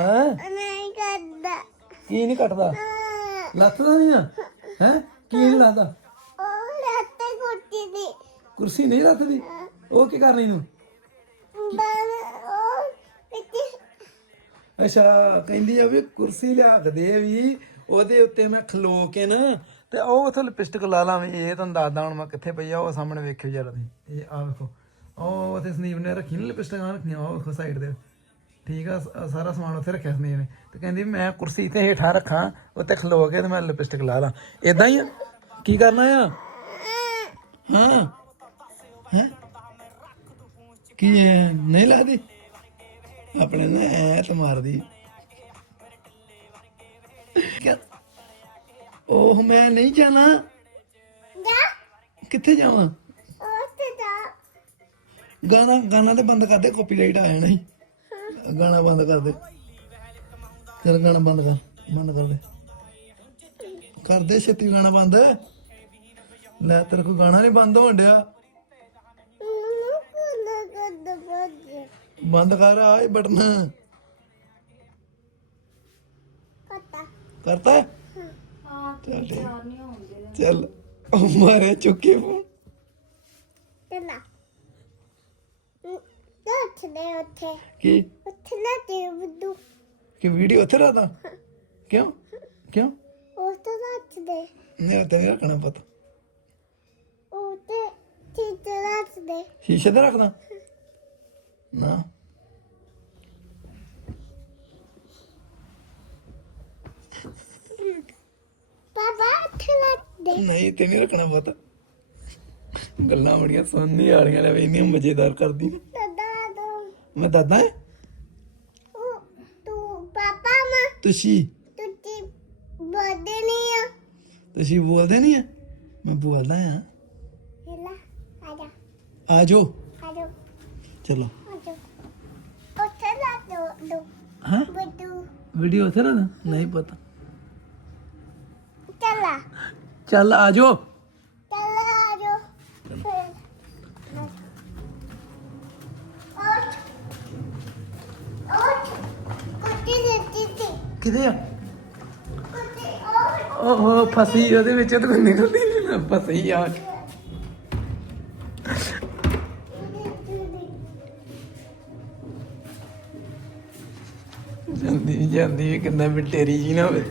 ਹਾਂ? ਨਹੀਂ ਕਰਦਾ ਕੀ ਨਹੀਂ ਕੱਟਦਾ? ਲੱਥਦਾ ਨਹੀਂ ਆ? ਹੈ? ਕੀ ਨਹੀਂ ਲੱਥਦਾ ਉਹ ਲੱਤੇ? ਕੁੱਤੀ ਦੀ ਕੁਰਸੀ ਨਹੀਂ ਲੱਥਦੀ ਉਹ ਕੀ ਕਰਨੀ ਨੂੰ ਅੱਛਾ, ਕਹਿੰਦੀ ਆ ਵੀ ਕੁਰਸੀ ਲਿਆ ਕੇ ਦੇ ਵੀ, ਉਹਦੇ ਉੱਤੇ ਮੈਂ ਖਲੋ ਕੇ ਨਾ, ਤੇ ਉਹ ਉਥੇ ਲਿਪਸਟਿਕ ਲਾ ਲਾਂ ਵੀ, ਇਹ ਤੁਹਾਨੂੰ ਦੱਸਦਾ ਹੁਣ ਮੈਂ ਕਿੱਥੇ ਪਈ ਆ, ਉਹ ਸਾਹਮਣੇ ਵੇਖਿਓ ਜਰਾ ਤੁਸੀਂ। ਇਹ ਆ ਵੇਖੋ। ਉਹ ਉਥੇ ਸੰਦੀਪ ਨੇ ਰੱਖੀ ਨਾ ਲਿਪਸਟਿਕ, ਰੱਖੀਆਂ, ਉਹ ਵੇਖੋ ਸਾਈਡ ਤੇ। ਠੀਕ ਆ ਸ- ਸਾਰਾ ਸਮਾਨ ਉੱਥੇ ਰੱਖਿਆ ਸੰਦੀਪ ਨੇ ਤੇ ਕਹਿੰਦੀ ਮੈਂ ਕੁਰਸੀ ਤੇ ਹੇਠਾਂ ਰੱਖਾਂ ਉੱਤੇ ਖਲੋ ਕੇ ਤੇ ਮੈਂ ਲਿਪਸਟਿਕ ਲਾ ਲਾਂ। ਇਦਾਂ ਹੀ ਆ? ਕੀ ਕਰਨਾ ਆ? ਹਾਂ? ਹੈ? ਕੀ ਹੈ? ਨਹੀਂ ਲਾਦੀ ਆਪਣੇ ਨਾ ਐ ਤਾਂ ਮਾਰਦੀ। ਕਿਆ- ਉਹ ਮੈਂ ਨਹੀਂ ਜਾਣਾ। ਕਿੱਥੇ ਜਾਵਾਂ? ਗਾਣਾ ਗਾਣਾ ਤੇ ਬੰਦ ਕਰ ਦੇ ਕਾਪੀਰਾਈਟ ਆ ਜਾਣਾ ਹੀ ਗਾਣਾ ਬੰਦ ਕਰ ਦੇ। ਚਲ ਗਾਣਾ ਬੰਦ ਕਰ ਬੰਦ ਕਰ ਦੇ। ਕਰ ਦੇ ਛੇਤੀ ਗਾਣਾ ਬੰਦ। ਲੈ ਤੇਰੇ ਕੋ ਗਾਣਾ ਨਹੀਂ ਬੰਦ ਹੋਣ ਡਿਆ। ਬੰਦ ਕਰ ਆ ਇਹ ਬਟਨ। ਪਤਾ ਕਰਤਾ? ਹੈ? ਚੱਲ ਠੀਕ। ਚੱਲ, ਉਹ ਮਾਰੇ ਚੁੱਕੇ ਫੋਨ। ਚਲਾ ਉੱਥੇ ਦੇ ਉੱਥੇ। ਕੀ? ਉੱਥੇ ਨਾ ਤੇ ਬੁੱਧੂ? ਕਿ ਵੀਡੀਓ ਉੱਥੇ ਰਹਦਾ ਕਿਉਂ? ਕਿਉਂ? ਉਹ ਤਾਂ ਨੱਚ ਦੇ ਨਹੀਂ ਰੱਖਣਾ ਪਤਾ। ਉਹ ਤੇ ਚੀਜ਼ ਨੱਚ ਦੇ ਸ਼ੀਸ਼ੇ ਤੇ ਰੱਖਦਾ? ਨਾ। ਪਾਪਾ ਉੱਥੇ ਨੱਚ ਦੇ ਨਹੀਂ ਤੇ ਨਹੀਂ ਰੱਖਣਾ ਪਤਾ। ਗੱਲਾਂ ਬੜੀਆਂ ਸੁਣਨੀ ਵਾਲੀਆਂ ਲੈ ਇੰਨੀਆਂ ਮਜ਼ੇਦਾਰ ਕਰਦੀ ਨੇ। ਮੈਂ ਦਾਦਾ ਹੈ? ਤੂੰ ਪਾਪਾ ਮਾ ਤੁਸੀਂ? ਤੁਸੀਂ ਬੋਲਦੇ ਨਹੀਂ ਆ। ਤੁਸੀਂ ਬੋਲਦੇ ਨਹੀਂ ਆ? ਮੈਂ ਬੋਲਦਾ ਆ ਹੈਲਾ ਆ ਜਾ। ਆ ਜਾਓ। ਆ ਜਾ ਚਲੋ। ਆ ਜਾ ਉੱਥੇ ਨਾ ਦੋ ਦੋ। ਹਾਂ? ਬੁੱਧੂ ਵੀਡੀਓ ਉੱਥੇ ਰਹਦਾ ਨਹੀਂ ਪਤਾ। ਚਲਾ ਚੱਲ ਆ ਜਾਓ। ਕਿਤੇ ਆ? ਓਹੋ ਫਸੀ ਉਹਦੇ ਵਿੱਚ ਤੇ ਕੋਈ ਨਿਕਲਦੀ ਨਹੀਂ ਨਾ ਫਸੀ ਆ। ਜਾਂਦੀ ਜਾਂਦੀ ਕਿੰਨਾ ਬਿਟੇਰੀ ਜੀ ਨਾ ਹੋਵੇ।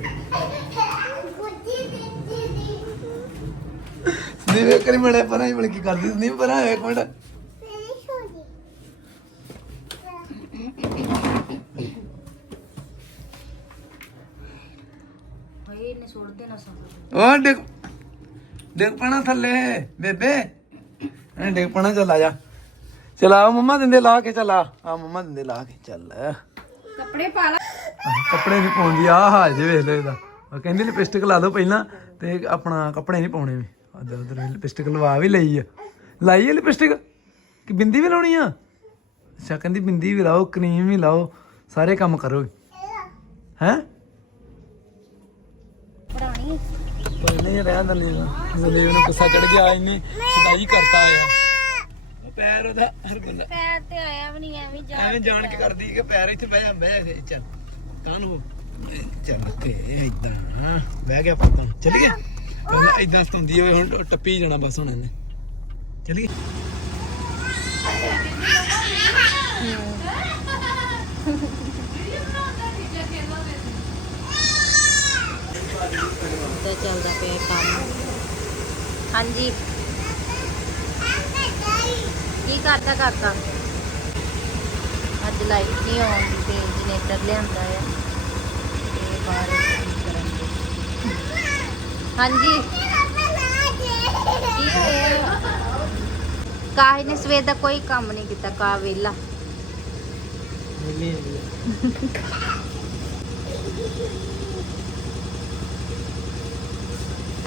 ਸੰਦੀਪ ਇੱਕ ਵਾਰੀ ਮੜੇ ਪਰਾਂ ਹੀ ਬਣ ਕੇ ਕਰਦੀ ਸੰਦੀਪ ਪਰਾਂ ਇੱਕ ਮਿੰਟ ਮੇਰੀ ਛੋਟੀ ਹੋਏ ਨੇ ਸੁੱਟ ਦੇਣਾ ਸਭ ਓ ਡਿੱਗ ਡਿੱਗ ਪਣਾ ਥੱਲੇ ਬੇਬੇ। ਐ ਡਿੱਗ ਪਣਾ ਚੱਲ ਆ ਜਾ। ਚਲਾ ਮੰਮਾ ਦਿੰਦੇ ਲਾ ਕੇ ਚੱਲ ਆ। ਆ ਮੰਮਾ ਦਿੰਦੇ ਲਾ ਕੇ ਚੱਲ। ਕੱਪੜੇ ਪਾ ਲਾ। ਕੱਪੜੇ ਨਹੀਂ ਪਾਉਂਦੀ ਆ ਹਾਲ ਜੇ ਵੇਖ ਲਓ ਇਹਦਾ। ਉਹ ਕਹਿੰਦੀ ਲਿਪਸਟਿਕ ਲਾ ਦਿਓ ਪਹਿਲਾਂ ਤੇ ਆਪਣਾ ਕੱਪੜੇ ਨਹੀਂ ਪਾਉਣੇ ਵੀ। ਉਧਰ ਉਧਰ ਲਿਪਸਟਿਕ ਲਵਾ ਵੀ ਲਈ ਆ। ਲਾਈ ਹੈ ਲਿਪਸਟਿਕ? ਕਿ ਬਿੰਦੀ ਵੀ ਲਾਉਣੀ ਆ? ਅੱਛਾ ਕਹਿੰਦੀ ਬਿੰਦੀ ਵੀ ਲਾਓ ਕਰੀਮ ਵੀ ਲਾਓ। ਸਾਰੇ ਕੰਮ ਕਰੋ। ਹੈ? ਕੋਈ ਨਹੀਂ ਰਹਿਣ ਦਿੰਦੀ ਸੰਦੀਪ ਨੂੰ ਗੁੱਸਾ ਚੜ ਗਿਆ ਇਹਨੇ ਸਦਾਈ ਕਰਤਾ ਆ ਉਹ ਪੈਰ ਉਹਦਾ ਹਰ ਬੰਦਾ ਪੈਰ ਤੇ ਆਇਆ ਵੀ ਨਹੀਂ ਐਵੇਂ ਜਾ ਐਵੇਂ ਜਾਣ ਕੇ ਕਰਦੀ ਕਿ ਪੈਰ ਇੱਥੇ ਬਹਿ ਜਾ ਬਹਿ ਜਾ ਚੱਲ। ਤਾਂ ਨੂੰ ਚੱਲ ਤੇ ਇਦਾਂ ਬਹਿ ਗਿਆ ਪੁੱਤ ਚੱਲ ਗਿਆ ਇਦਾਂ ਸਤਾਉਂਦੀ ਹੋਵੇ ਹੁਣ ਟੱਪੀ ਜਾਣਾ ਬਸ ਹੁਣ ਇਹਨੇ। ਚੱਲ ਤੇ ਚੱਲਦਾ ਪਿਆ ਕੰਮ। ਹਾਂਜੀ। ਕੀ ਕਰਦਾ ਕਰਦਾ ਅੱਜ ਲਾਈਟ ਨਹੀਂ ਆਉਂਦੀ ਤੇ ਜਨਰੇਟਰ ਲਿਆਂਦਾ ਆ। ਤੇ ਬਾਹਰ ਕਰਾਂਗੇ? ਹਾਂਜੀ। ਕਾਹ ਨੇ ਸਵੇਰ ਦਾ ਕੋਈ ਕੰਮ ਨਹੀਂ ਕੀਤਾ ਕਾ ਵੇਲਾ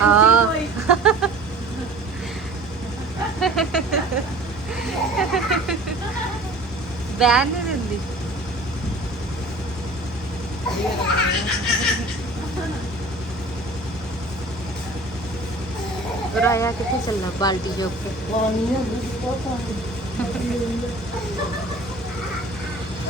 ਆ ਬੈਨ ਨਹੀਂ ਦਿੰਦੀ ਰਾਇਆ ਕਿੱਥੇ ਚੱਲਣਾ ਬਾਲਟੀ ਜੋਗ ਤੇ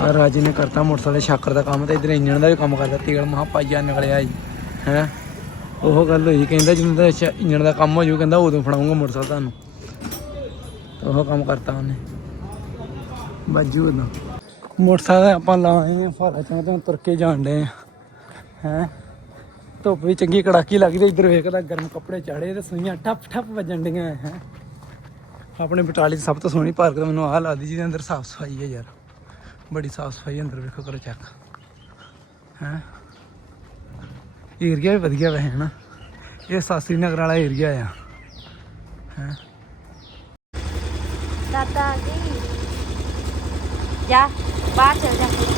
ਆ ਰਾਜੀ ਨੇ ਕਰਤਾ ਮੋਟਰਸਾਈਕਲ ਸ਼ਾਕਰ ਦਾ ਕੰਮ ਤੇ ਇਧਰ ਇੰਜਣ ਦਾ ਵੀ ਕੰਮ ਕਰਦਾ ਤੇਲ ਮਹਾ ਪਾਈਆ ਨਿਕਲਿਆ ਜੀ, ਹੈ? ਉਹ ਗੱਲ ਹੋਈ, ਕਹਿੰਦਾ ਜਦੋਂ ਦਾ ਅੱਛਾ ਇੰਜਣ ਦਾ ਕੰਮ ਹੋ ਜੂ ਕਹਿੰਦਾ ਉਦੋਂ ਫੜਾਉਂਗਾ ਮੋਟਰਸਾਈਕਲ ਤੁਹਾਨੂੰ। ਉਹ ਕੰਮ ਕਰਤਾ ਉਹਨੇ। ਬਾਜੂ ਉਦੋਂ ਮੋਟਰਸਾਈਕਲ ਆਪਾਂ ਲਾਏ ਆ ਫਾਰਾ ਚਾਹ ਤੋਂ ਤੁਰ ਕੇ ਜਾਣ ਡੇ ਹੈ? ਧੁੱਪ ਵੀ ਚੰਗੀ ਕੜਾਕੀ ਲੱਗਦੀ, ਇੱਧਰ ਵੇਖਦਾ ਗਰਮ ਕੱਪੜੇ ਚਾੜੇ ਤੇ ਸੂਈਆਂ ਠੱਪ ਠੱਪ ਵੱਜਣ ਡੀਆਂ ਹੈ? ਆਪਣੇ ਬਟਾਲੀ ਦੀ ਸਭ ਤੋਂ ਸੋਹਣੀ ਪਾਰਕ ਤਾਂ ਮੈਨੂੰ ਆਹ ਲੱਗਦੀ ਜਿਹਦੇ ਅੰਦਰ ਸਾਫ਼ ਸਫ਼ਾਈ ਹੈ ਯਾਰ। ਬੜੀ ਸਾਫ਼ ਸਫ਼ਾਈ ਅੰਦਰ ਵੇਖੋ, ਕਰੋ ਚੈੱਕ ਹੈ? ਏਰੀਆ ਵੀ ਵਧੀਆ ਵੈ ਹੈ ਨਾ ਇਹ ਸਾਸਰੀ ਨਗਰ ਵਾਲਾ ਏਰੀਆ ਆ। ਹੈ? ਦਾਦਾ ਜੀ। ਜਾ, ਬਾਹਰ ਚਲ ਜਾ।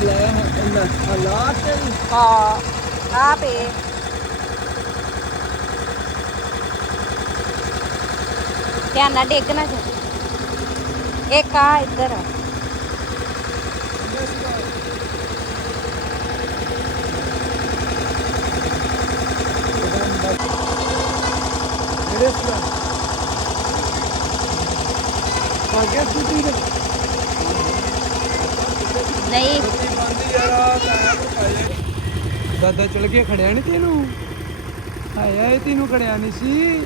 ਪੀ ਹੋਈ ਦੋਵਾਂ ਨੂੰ ਕਰਤਾ ਨਹੀਂ ਨਹੀਂ ਹਾਂ ਆ ਪੇ ਧਿਆਨ ਨਾਲ ਡੇਗ ਨਾ ਜਾ ਇੱਕ ਆ ਇੱਧਰ ਆ ਨਹੀਂ। ਦਾਦਾ ਚਲ ਗਿਆ, ਖੜਿਆ ਨਹੀਂ ਤੈਨੂੰ? ਹਾਇਆ ਇਹ ਤੈਨੂੰ ਖੜਿਆ ਨਹੀਂ ਸੀ।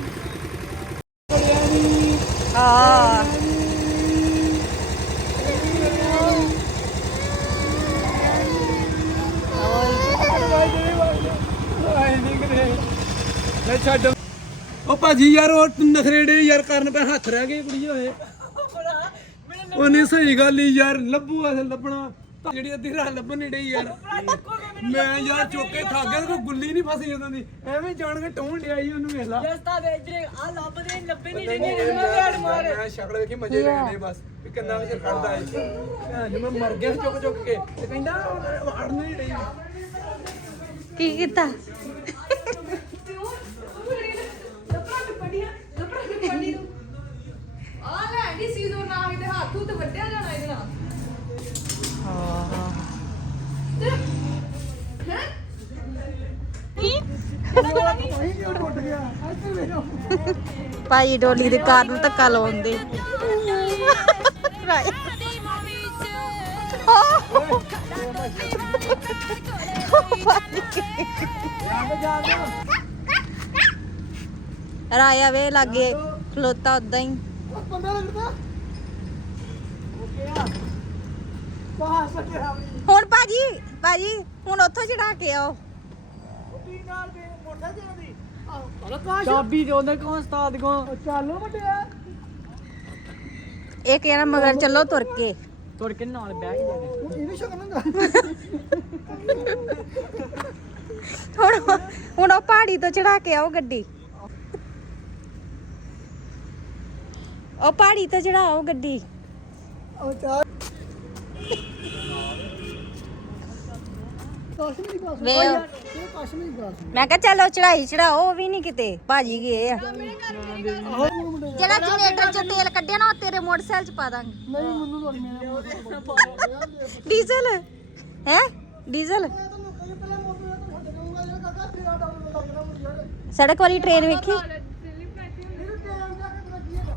ਖੜਿਆ ਨਹੀਂ ਆ ਲੈ ਛੱਡ। ਉਹ ਭਾਜੀ ਯਾਰ, ਉਹ ਨਖਰੇੜੇ ਯਾਰ ਕਰਨ ਪੈ ਹੱਥ ਰਹਿ ਗਏ ਕੁੜੀ ਹੋਏ ਉਹਨੇ ਸਹੀ ਗੱਲ ਹੀ ਯਾਰ ਲੱਭੂ ਅਸਲ ਲੱਭਣਾ। ਜਿਹੜੀ ਅੱਧੀ ਰਾਤ ਲੱਭਣ ਨਹੀਂ ਡਈ ਯਾਰ। ਮੈਂ ਯਾਰ ਚੁੱਕ ਕੇ ਥੱਕ ਗਿਆ ਕੋਈ ਗੁੱਲੀ ਨਹੀਂ ਫਸੀ ਉਹਨਾਂ ਦੀ। ਐਵੇਂ ਜਾਣ ਕੇ ਟੌਣ ਡਿਆ ਸੀ ਉਹਨੂੰ ਵੇਖ ਲਾ। ਰਸਤਾ ਦੇ ਆ ਲੱਭਦੇ ਲੱਭੇ ਨਹੀਂ ਲੜ ਮਾਰ। ਮੈਂ ਸ਼ਕਲ ਵੇਖੀ ਮਜ਼ੇ ਲੈਣੇ ਬਸ ਵੀ ਕਿੰਨਾ ਕੁ ਚਿਰ ਖੜਦਾ ਹੈ ਭੈਣ ਮੈਂ ਮਰ ਗਿਆ ਚੁੱਕ ਚੁੱਕ ਕੇ। ਤੇ ਕਹਿੰਦਾ ਵੜ ਨਹੀਂ ਰਹੀ ਕੀ ਕੀਤਾ? ਟੁੱਟ ਗਿਆ ਭਾਈ ਡੋਲੀ ਦੇ ਕਾਰ ਨੂੰ ਧੱਕਾ ਲਾਉਂਦੇ ਰਾਇਆ ਵੇ ਲਾਗੇ, ਖਲੋਤਾ ਉਦਾਂ ਹੀ। ਹੁਣ ਭਾਜੀ ਭਾਜੀ, ਹੁਣ ਉੱਥੋਂ ਚੜਾ ਕੇ ਆਓ। ਚਾਬੀ ਦੇ ਉਹਦੇ ਕੋਲ ਉਸਤਾਦ ਕੋਲ? ਚੱਲੋ ਵੱਡਿਆ। ਇਹ ਕਹਿਣਾ ਮਗਰ ਚੱਲੋ ਤੁਰ ਕੇ। ਤੁਰ ਕੇ ਨਾਲ ਬਹਿ ਕੇ ਜਾਣੇ। ਇਹ ਵੀ ਸ਼ਕਲ ਹੁੰਦਾ ਹੁਣ ਹੁਣ ਉਹ ਪਹਾੜੀ ਤੋਂ ਚੜਾ ਕੇ ਆਓ ਗੱਡੀ। ਉਹ ਪਹਾੜੀ ਤੋਂ ਚੜਾਓ ਗੱਡੀ। ਉਹ ਚਾਹ ਵੇ ਮੈਂ ਕਿਹਾ ਚਲੋ ਚੜਾਈ ਚੜਾਓ ਉਹ ਵੀ ਨਹੀਂ ਕਿਤੇ। ਭਾਜੀ ਗਏ ਆ। ਜਿਹੜਾ ਜਨਰੇਟਰ ਚ ਤੇਲ ਕੱਢਿਆ ਨਾ ਉਹ ਤੇਰੇ ਮੋਟਰਸਾਈਕਲ ਚ ਪਾ ਦਾਂਗੇ। ਨਹੀਂ ਮੈਨੂੰ ਤਾਂ ਮੇਰੇ ਡੀਜ਼ਲ? ਹੈ? ਡੀਜ਼ਲ? ਸੜਕ ਵਾਲੀ ਟ੍ਰੇਨ ਵੇਖੀ?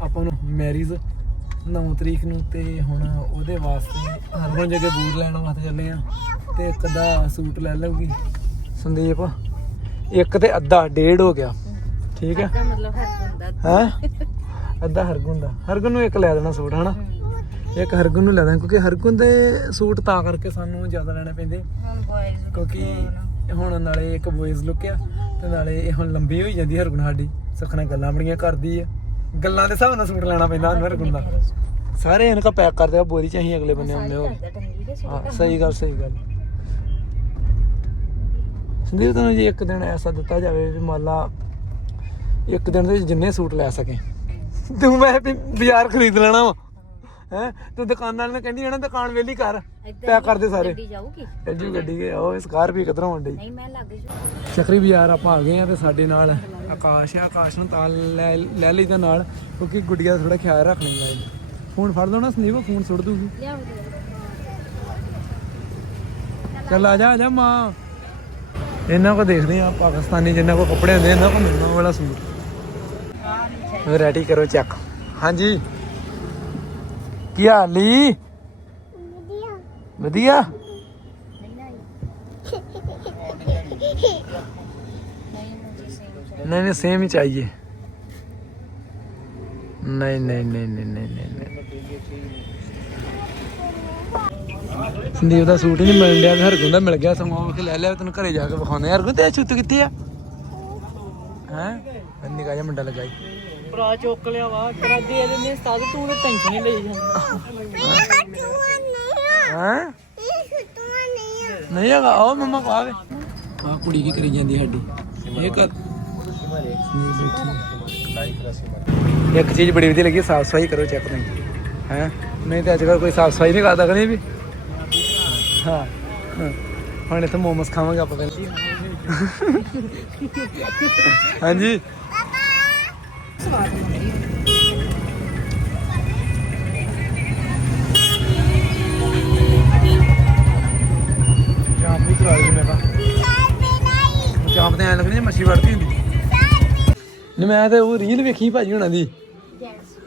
ਆਪਾਂ ਨੂੰ ਮੈਰਿਜ 9 ਤਰੀਕ ਨੂੰ ਤੇ ਹੁਣ ਉਹਦੇ ਵਾਸਤੇ ਹਰਮਨ ਜਗੇ ਬੂਟ ਲੈਣ ਵਾਸਤੇ ਚੱਲੇ ਆ ਤੇ ਇੱਕ ਦਾ ਸੂਟ ਲੈ ਲਊਗੀ। ਸੰਦੀਪ ਇੱਕ ਤੇ ਅੱਧਾ ਡੇਢ ਹੋ ਗਿਆ। ਠੀਕ ਹੈ? ਮਤਲਬ ਹੈ? ਅੱਧਾ ਹਰਗੁਣ ਦਾ। ਹਰਗੁਣ ਨੂੰ ਇੱਕ ਲੈ ਦੇਣਾ ਸੂਟ ਹਨਾ? ਇੱਕ ਹਰਗੁਣ ਨੂੰ ਲੈ ਦੇਣਾ ਕਿਉਂਕਿ ਹਰਗੁਣ ਦੇ ਸੂਟ ਤਾਂ ਕਰਕੇ ਸਾਨੂੰ ਜ਼ਿਆਦਾ ਲੈਣੇ ਪੈਂਦੇ। ਹੁਣ ਬॉयਜ਼ ਕਿਉਂਕਿ ਹੁਣ ਨਾਲੇ ਇੱਕ ਬੋਇਜ਼ ਲੁੱਕ ਆ ਤੇ ਨਾਲੇ ਇਹ ਹੁਣ ਲੰਬੀ ਹੋਈ ਜਾਂਦੀ ਹਰਗੁਣ ਸਾਡੀ। ਸੁਖਣਾ ਗੱਲਾਂ ਬੜੀਆਂ ਕਰਦੀ ਆ। ਗੱਲਾਂ ਦੇ ਹਿਸਾਬ ਨਾਲ ਸੂਟ ਲੈਣਾ ਪੈਂਦਾ ਹਰਗੁਣ ਦਾ। ਸਾਰੇ ਇਹਨਾਂ ਕਾ ਪੈਕ ਕਰਦੇ ਆ ਬੋਰੀ ਚ ਅਸੀਂ ਅਗਲੇ ਬੰਨੇ ਆਉਂਦੇ ਹਾਂ ਸਹੀ ਗੱਲ ਸਹੀ ਗੱਲ। ਸੰਦੀਪ ਤੈਨੂੰ ਜੇ ਇੱਕ ਦਿਨ ਐਸਾ ਦਿੱਤਾ ਜਾਵੇ ਵੀ ਮੰਨ ਲਾ ਇੱਕ ਦਿਨ ਦੇ ਵਿੱਚ ਜਿੰਨੇ ਸੂਟ ਲੈ ਸਕੇ। ਤੂੰ ਮੈਂ ਵੀ ਬਾਜ਼ਾਰ ਖਰੀਦ ਲੈਣਾ ਵਾ। ਹੈ? ਤੂੰ ਦੁਕਾਨ ਵਾਲੇ ਨੇ ਕਹਿੰਦੀ ਹੈ ਨਾ ਦੁਕਾਨ ਵੇਲੀ ਕਰ। ਪੈਕ ਕਰਦੇ ਸਾਰੇ। ਗੱਡੀ ਜਾਊਗੀ? ਗੱਡੀ ਗੱਡੀ ਗਏ ਉਹ ਸਕਾਰਪੀ ਕਿਧਰੋਂ ਆਉਂਦੀ ਨਹੀਂ ਮੈਂ ਲੱਗ ਜੂ। ਚੱਕਰੀ ਬਾਜ਼ਾਰ ਆਪਾਂ ਆ ਗਏ ਆ ਤੇ ਸਾਡੇ ਨਾਲ ਆਕਾਸ਼ ਆ ਆਕਾਸ਼ ਨੂੰ ਤਾਂ ਲੈ ਲੈ ਲਈਦਾ ਨਾਲ ਕਿਉਂਕਿ ਗੁੱਡੀਆ ਦਾ ਥੋੜਾ ਖਿਆਲ ਰੱਖਣਾ ਚਾਹੀਦਾ ਫੋਨ ਫੜ ਲਓ ਨਾ ਸੰਦੀਪ ਫੋਨ ਸੁੱਟ ਦੂਗੀ ਚੱਲ ਆ ਜਾ ਆ ਜਾ ਮਾਂ। ਇਹਨਾਂ ਕੋ ਦੇਖਦੇ ਆ ਪਾਕਿਸਤਾਨੀ ਜਿੰਨਾ ਕੋ ਕੱਪੜੇ ਹੁੰਦੇ ਇਹਨਾਂ ਕੋ ਮਿਲਣਾ ਉਹ ਵਾਲਾ ਸੂਟ ਵੈਰਾਈਟੀ ਕਰੋ ਚੈੱਕ ਹਾਂਜੀ ਕੀ ਹਾਲ ਈ ਵਧੀਆ नहीं नहीं सेम ही चाहिए नहीं नहीं नहीं नहीं नहीं नहीं नहीं ਸੰਦੀਪ ਦਾ ਸੂਟ ਹੀ ਨਹੀਂ ਮਿਲਣ ਡਿਆ ਹਰਗੁਣ ਦਾ ਮਿਲ ਗਿਆ ਸਮਾਂ ਕੇ ਲੈ ਲਿਆ ਤੈਨੂੰ ਘਰੇ ਜਾ ਕੇ ਵਿਖਾਉਂਦੇ ਹਰਗੁਣ ਤੇ ਛੁੱਤ ਕਿੱਥੇ ਆ? ਹੈ? ਨਿਕਾ ਜਿਹਾ ਮੁੰਡਾ ਲਗਾਈ ਭਰਾ ਚੁੱਕ ਲਿਆ ਵਾ ਤੇਰਾ ਦੇ ਦਿੰਦੇ ਸਾਦ ਤੂੰ ਤੇ ਟੈਨਸ਼ਨ ਹੀ ਲਈ ਜਾਂਦਾ ਹੈ? ਨਹੀਂ ਹੈਗਾ ਉਹ ਮੰਮਾ ਕੋ। ਆਵੇ ਆ ਕੁੜੀ ਕੀ ਕਰੀ ਜਾਂਦੀ ਸਾਡੀ? ਇਹ ਕਰ ਇੱਕ ਚੀਜ਼ ਬੜੀ ਵਧੀਆ ਲੱਗੀ ਸਾਫ਼ ਸਫ਼ਾਈ ਕਰੋ ਚੈੱਕ ਨਹੀਂ ਹੈ? ਨਹੀਂ ਤੇ ਅੱਜ ਕੱਲ ਕੋਈ ਸਾਫ਼ ਸਫ਼ਾਈ ਨਹੀਂ ਕਰਦਾ ਕਦੇ ਵੀ। ਹਾਂ। ਹਾਂ। ਹੁਣ ਇੱਥੇ ਮੋਮੋਸ ਖਾਵਾਂਗੇ ਆਪਾਂ ਪਹਿਲਾਂ ਹਾਂਜੀ। ਚਾਂਪ ਵੀ ਕਰਾ ਲਈ ਮੈਂ ਤਾਂ ਚਾਂਪ ਤੇ ਐ ਲੱਗਣੀ ਜਿਵੇਂ ਮੱਛੀ ਵੜਦੀ ਹੁੰਦੀ। ਨਹੀਂ ਮੈਂ ਤੇ ਉਹ ਰੀਲ ਵੇਖੀ ਭਾਜੀ ਹੁਣਾਂ ਦੀ।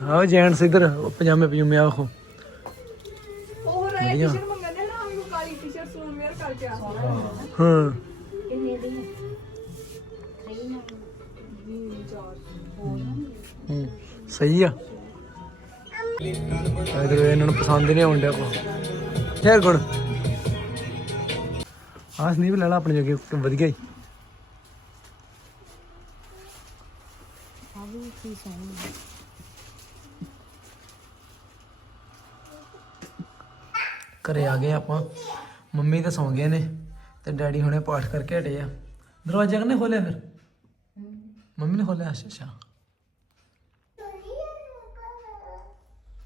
ਹਾਂ ਉਹ ਜੈਂਟਸ ਇਧਰ ਪਜਾਮੇ ਪਜੂਮੇ ਆ ਵੇਖੋ ਉਹ ਵਧੀਆ। ਟੀ-ਸ਼ਰਟ ਮੰਗਦੇ ਨਾ ਉਹ ਕਾਲੀ ਟੀ-ਸ਼ਰਟ ਸੂਟ ਵੇਅਰ ਕਰਕੇ ਆ ਹਾਂ। ਕਿੰਨੇ ਦੀ ਹੂੰ, ਸਹੀ ਆ। ਇਧਰ ਇਹਨਾਂ ਨੂੰ ਪਸੰਦ ਹੀ ਨਹੀਂ ਆਉਣ ਡਿਆ ਕੋ ਯਾਰ ਗੁਣ। ਆਹ ਸੰਦੀਪ ਲੈ ਲਾ ਆਪਣੇ ਜੋਗੇ ਵਧੀਆ ਹੀ। ਘਰੇ ਆ ਗਏ ਆਪਾਂ। ਮੰਮੀ ਤਾਂ ਸੌਂ ਗਏ ਨੇ। ਤੇ ਡੈਡੀ ਹੁਣੇ ਪਾਠ ਕਰਕੇ ਹਟੇ ਆ। ਦਰਵਾਜ਼ਾ ਕਿਨੇ ਖੋਲਿਆ ਫਿਰ? ਮੰਮੀ ਨੇ ਖੋਲਿਆ ਅੱਛਾ ਅੱਛਾ।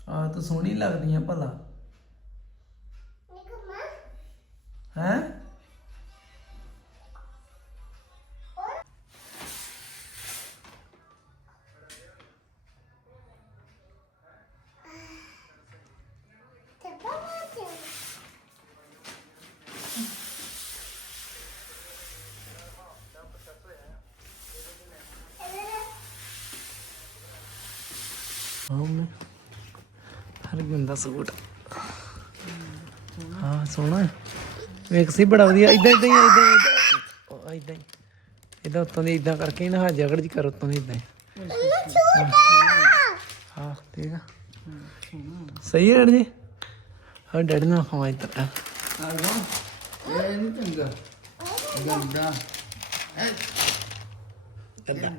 ਆ ਤੂੰ ਸੋਹਣੀ ਲੱਗਦੀ ਆ ਭਲਾ। ਹੈ? ਹਰ ਗੰਦਾ ਸੂਟ। ਹਾਂ ਸੋਹਣਾ ਹੈ। ਵੇਖ ਸੀ ਬੜਾ ਵਧੀਆ। ਇਦਾਂ ਇਦਾਂ ਹੀ ਇਦਾਂ ਇਦਾਂ ਹੀ। ਇਦਾਂ ਉੱਤੋਂ ਦੀ ਇਦਾਂ ਕਰਕੇ ਨਾ ਜਗੜ ਜੀ ਕਰ ਉੱਤੋਂ ਦੀ ਇਦਾਂ ਹਾਂ। ਠੀਕ ਆ। ਸਹੀ ਹੈ ਜੀ? ਹਾਂ ਡੈਡੀ ਨੂੰ ਖਾਵਾ ਇੱਧਰ ਆ ਇਹ ਨਹੀਂ ਚੰਗਾ ਗੰਦਾ ਗੰਦਾ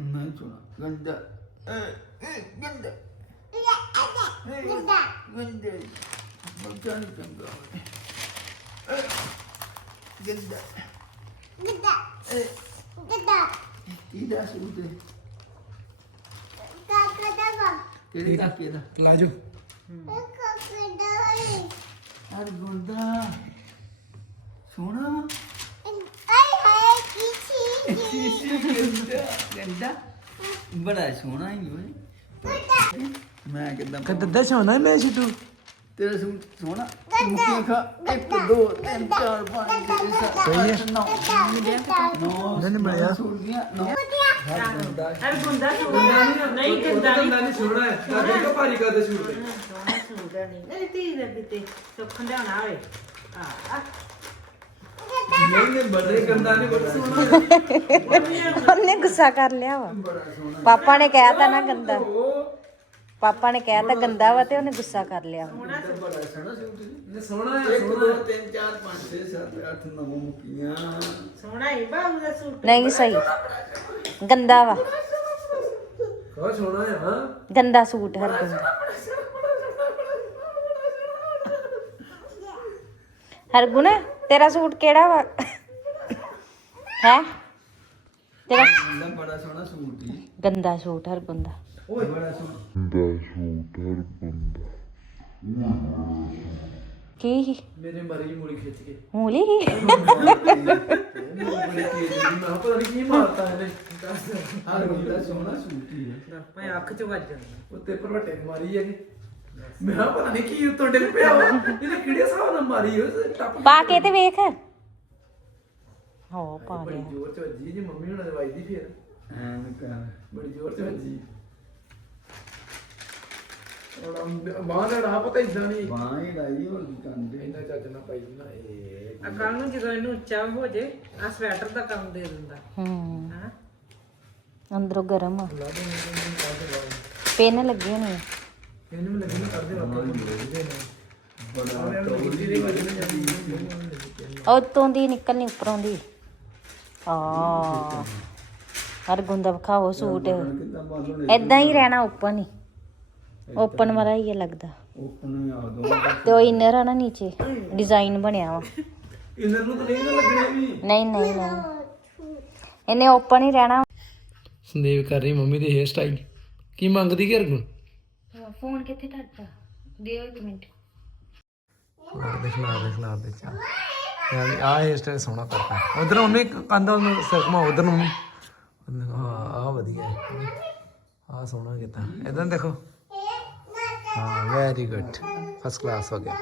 ਨਹੀਂ ਚੁਣਾ ਗੰਦਾ ਗੰਦਾ ਗੰਦਾ ਗੰਦਾ ਬੱਚਾ ਨਹੀਂ ਚੰਗਾ ਗੰਦਾ ਗੱਦਾ ਗੱਦਾ ਕਿਹਦਾ ਸੂਟ ਹੈ ਕਾਕਾ ਦਾ ਵਾ ਕਿਹੜੇ ਕਾਕੇ ਦਾ ਪਲਾਜੋ ਕਾਕਾ ਦਾ ਹੈ ਹਰ ਗੁੰਦਾ ਸੋਹਣਾ ਆਈ ਹਾਏ ਕੀ ਚੀਜ਼ ਗੰਦਾ ਗੰਦਾ ਬੜਾ ਸੋਹਣਾ ਹੀ ਓਏ। ਮੈਂ ਕਿਦਾਂ ਕਦ ਸੋਨਾ ਮੈਂ ਸੀ ਤੂੰ? ਤੇਰਾ ਸੂਟ ਸੋਹਣਾ। ਮੁੱਕੀ ਖਾ 1 2 3 4 5 6 7 ਸਹੀ ਹੈ 8 9 ਨੌ ਨਹੀਂ ਨਹੀਂ ਬਣਿਆ ਸੂਟ ਦੀਆਂ। ਨੌ ਅਰੇ ਗੁੰਦਾ ਸੂਟ ਨਹੀਂ ਗੰਦਾ ਨਹੀਂ। ਨਹੀਂ ਹੈ। ਤਾਂ ਕਿ ਭਾਰੀ ਕਰਦੇ ਸੋਹਣਾ ਸੂਟ ਹੈ ਨਹੀਂ। ਇਹ ਤੀ ਦੇ ਬਿਤੇ ਸੁੱਖ ਲਿਆਉਣਾ ਹੋਵੇ। ਆ। ਨਹੀਂ ਨਹੀਂ ਬੜੇ ਗੰਦਾ ਨਹੀਂ ਬੜਾ ਸੋਹਣਾ। ਉਹਨੇ ਗੁੱਸਾ ਕਰ ਲਿਆ ਵਾ। ਪਾਪਾ ਨੇ ਕਹਿ ਤਾ ਨਾ ਗੰਦਾ। ਪਾਪਾ ਨੇ ਕਹਿ ਤਾ ਗੰਦਾ ਵਾ ਤੇ ਉਹਨੇ ਗੁੱਸਾ ਕਰ ਲਿਆ। ਬੜਾ ਸੋਹਣਾ ਸੂਟ ਇਹ ਸੋਹਣਾ ਹੈ 1 2 3 4 5 6 7 8 9 ਮੁੱਕੀਆਂ। ਸੋਹਣਾ ਹੀ ਬਾਬੂ ਦਾ ਸੂਟ। ਨਹੀਂ ਸਹੀ। ਗੰਦਾ ਵਾ। ਕਾ ਸੋਹਣਾ ਹੈ ਹਾਂ? ਗੰਦਾ ਸੂਟ ਹਰ ਗੰਦਾ ਹਰਗੁਣ ਤੇਰਾ ਸੂਟ ਕਿਹੜਾ ਵਾ? ਹੈ? ਤੇਰਾ ਇਹਦਾ ਬੜਾ ਸੋਹਣਾ ਸੂਟ ਹੀ ਗੰਦਾ ਸੂਟ ਹਰਗੁਣ ਦਾ ਓਏ ਬੜਾ ਸੋਹਣਾ। ਕੀ ਮੇਰੇ ਮਰੀ ਮੂਲੀ ਖਿੱਚ ਕੇ। ਮੂਲੀ ਬੜੀ ਤੇਜ਼ ਸੀ? ਮੈਂ ਕਿਹਾ ਪਤਾ ਨਹੀਂ ਕੀ ਮਾਰਤਾ ਇਹਨੇ ਹਰ ਗੁੰਦਾ ਸੋਹਣਾ ਸੂਟ ਹੀ ਹੈ ਮੈਂ ਅੱਖ ਚ ਵੱਜ ਜਾਂਦਾ। ਉੱਤੇ ਭਰਵਟੇ ਮਾਰੀ ਹੈਗੀ। ਮੈਂ ਕਿਹਾ ਪਤਾ ਨਹੀਂ ਕੀ ਉੱਤੋਂ ਡਿੱਗ ਪਿਆ ਵਾ। ਇਹਨੇ ਕਿਹੜੇ ਹਿਸਾਬ ਨਾਲ ਮਾਰੀ ਉਹ ਟੱਪ ਪਾ ਕੇ ਤੇ ਵੇਖ। ਹੋ ਪਾ ਬੜੀ ਜ਼ੋਰ ਚ ਵੱਜੀ ਜੀ ਮੰਮੀ ਹੁਣਾਂ ਦੇ ਵੱਜਦੀ ਫੇਰ। ਐਨ ਕਰ ਬੜੀ ਜ਼ੋਰ ਚ ਵੱਜੀ। ਔਰ ਬਾਹਰ ਦਾ ਰਾਹ ਪਤਾ ਇਦਾਂ ਨਹੀਂ। ਹੀ ਲਾਈ ਹੋਰ ਕੀ ਕਰਦੇ ਇੰਨਾ ਚੱਜ ਨਾ ਪਾਈ ਨਾ ਇਹ ਆ ਕੱਲ ਨੂੰ ਜਦੋਂ ਇਹਨੂੰ ਉੱਚਾ ਹੋ ਜੇ ਆ ਸਵੈਟਰ ਦਾ ਕੰਮ ਦੇ ਦਿੰਦਾ। ਹੂੰ। ਹਾਂ? ਅੰਦਰੋਂ ਗਰਮ ਆ। ਪੈਨ ਲੱਗੇ ਹੋਣੇ ਆ। ਇਹਨੂੰ ਵੀ ਲੱਗੀ ਨਾ। ਕਰਦੇ ਨੇ ਦੇ ਵੱਜਣੇ ਜਾਂਦੀ ਉਹ ਉੱਤੋਂ ਦੀ ਨਿਕਲਣੀ ਉੱਪਰੋਂ ਦੀ। ਆ ਹਰ ਗੁੰਦਾ ਵਿਖਾਓ ਸੂਟ। ਹੋਣੇ ਏਦਾਂ ਹੀ ਰਹਿਣਾ ਓਪਨ ਹੀ ਓਪਨ ਵਾਲਾ ਹੀ ਇਹ ਲੱਗਦਾ। ਓਪਨ ਆ ਦੋ ਤੇ ਉਹ ਇਨਰ ਆ ਨਾ ਨੀਚੇ ਡਿਜ਼ਾਈਨ ਬਣਿਆ ਵਾ। ਇਹਨਾਂ ਨੂੰ ਤਾਂ ਨਹੀਂ ਨਾ ਲੱਗਣੇ ਵੀ। ਨਹੀਂ ਨਹੀਂ ਨਹੀਂ। ਇਹਨੇ ਓਪਨ ਹੀ ਰਹਿਣਾ। ਸੰਦੀਪ ਕਰ ਰਹੀ ਮੰਮੀ ਦੇ ਹੇਅਰ ਸਟਾਈਲ ਕੀ ਮੰਗਦੀ ਕਿ ਅਰਗੁਣ ਫੋਨ ਕਿੱਥੇ ਤੁਹਾਡਾ ਦਿਓ ਇੱਕ ਮਿੰਟ। ਖਿਲਾਰ ਦੇ ਖਿਲਾਰ ਦੇ ਖਿਲਾਰ ਦੇ ਚੱਲ। ਯਾਰ ਆ ਹੇਅਰ ਸਟਾਈਲ ਸੋਹਣਾ ਕਰਤਾ। ਉਧਰ ਉਹਨੇ ਕੰਦਾ ਨੂੰ ਸਰਕਮਾ ਉਧਰ ਨੂੰ। ਹਾਂ ਆ ਵਧੀਆ ਆ ਸੋਹਣਾ ਕੀਤਾ। ਇਦਾਂ ਦੇਖੋ। ਹਾਂ ਵੈਰੀ ਗੁੱਡ ਫਸਟ ਕਲਾਸ ਹੋ ਗਿਆ।